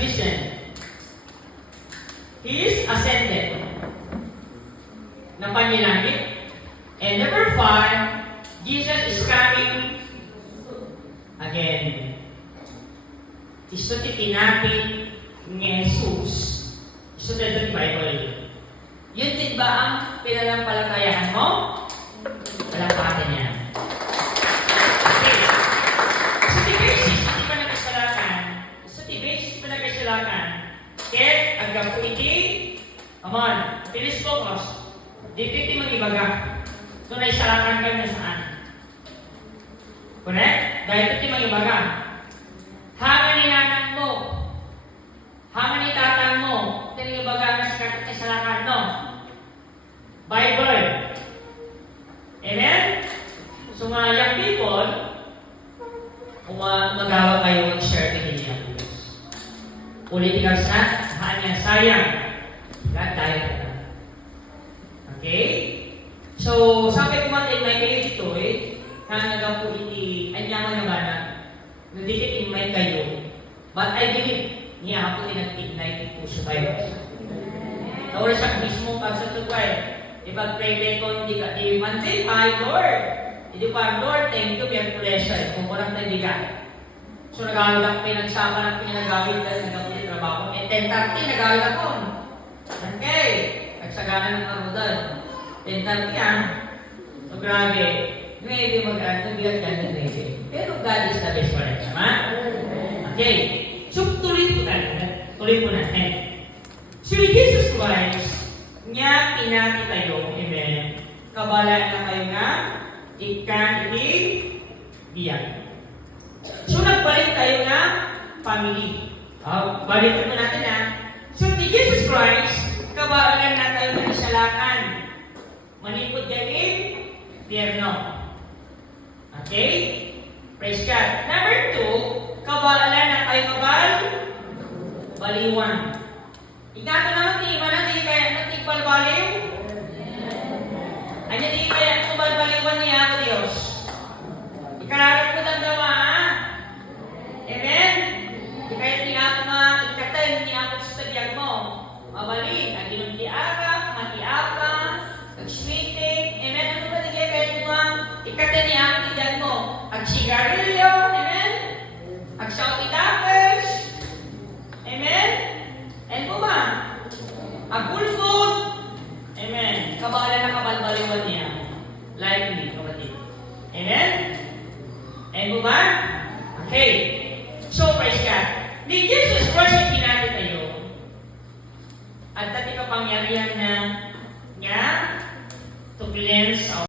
risen. He is ascended. Napanilangit. And number 5, Jesus is coming again. Isto ti tinapit ni Jesus. Isto ti Bible. Yun din ba ang pinanampalatayahan mo? Palakpakan niya. Okay. Sa basis, hindi pa nagkasalakan. Sa basis pa nagkasalakan. Kaya, agad po iti, aman, tilis focus. Dito iti mangibaga. So, naisalakan ka na saan? Correct? Dahil iti mangibaga. Hangan ni nanan mo. Hangan ni tatang mo. Tingibaga na sa kasalakan, no? Bible. Amen? So, mga young people, kung magawa kayo mag-share din niya ang Diyos. Ulit ikaw sa hanya sayang. God tayo na. Okay? So, sabi ko natin, may kayo dito hanga po iti, anyaman na ba na, nandikit may kayo. But I believe, niya po tinag-ignite po sa Bible. Naura siya mismo pa sa tukway. Ipag-pray ko, hindi ka, Monday, hi Lord. Hindi pa, Lord, thank you, may pleasure. Kung walang hindi ka. So, nag-aaral ako, pinagsama ng pinagagawin dahil nag-aaral yung trabaho. 10:30, nag-aaral ako. Okay. Nagsagana ng arudal. 10:30 yan. So, grabe. Maybe mag-aaral, nabigat yan ng maybe. Pero God is the best for it. Tama? Okay. So, tuloy po natin. Tuloy po natin. So, Jesus Christ, niya pinati tayo, amen. Kabalaan na kayo nga, ikan iti biyak. So, nagbalik tayo nga, family. Balikan mo natin ha. So, ni Jesus Christ, kabalaan na tayo ng isalakan. Manipod kayo, pierno. Okay? Praise God. Number 2, kabalaan na tayo baliwan. Ikato naman, di mana, di kaya natigbalbaliw? Ano di kaya kubalbaliwan niya ako, Diyos? Ikararap ko tanda Amen? Di kaya tinako ikatay niya ako sa tabiag mo. Mabalik, ang ginunti arap, mati-apa, nag-sweeting. Amen? Ano ba di kaya ikatay niya ako tiyan mo? Ag-sigarilyo, amen? Ag-shouty-dappers, amen? And po ba? Agulfod. Amen. Kabalan na kabalbaliwan niya. Like me, kapatid. Amen? And po ba? Okay. So, praise God. Ni Jesus Christ yung pinati tayo. At dati kapangyarihan na niya to cleanse our